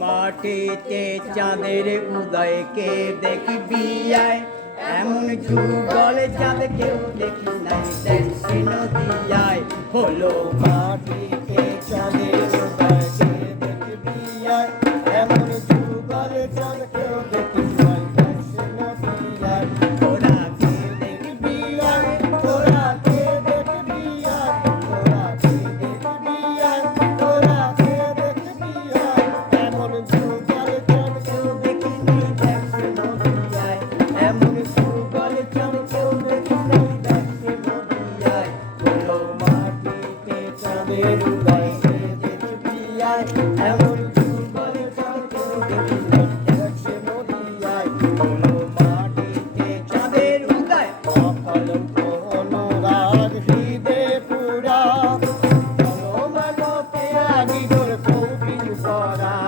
মাটিতে চাঁদের উদয়কে দেখবি বিয়ায় এমন যুগল চাঁদ কেউ দেখি নাই দেখি নদী আয় হলো মাটিতে চাঁদের উদয়কে দেখবি বিয়ায়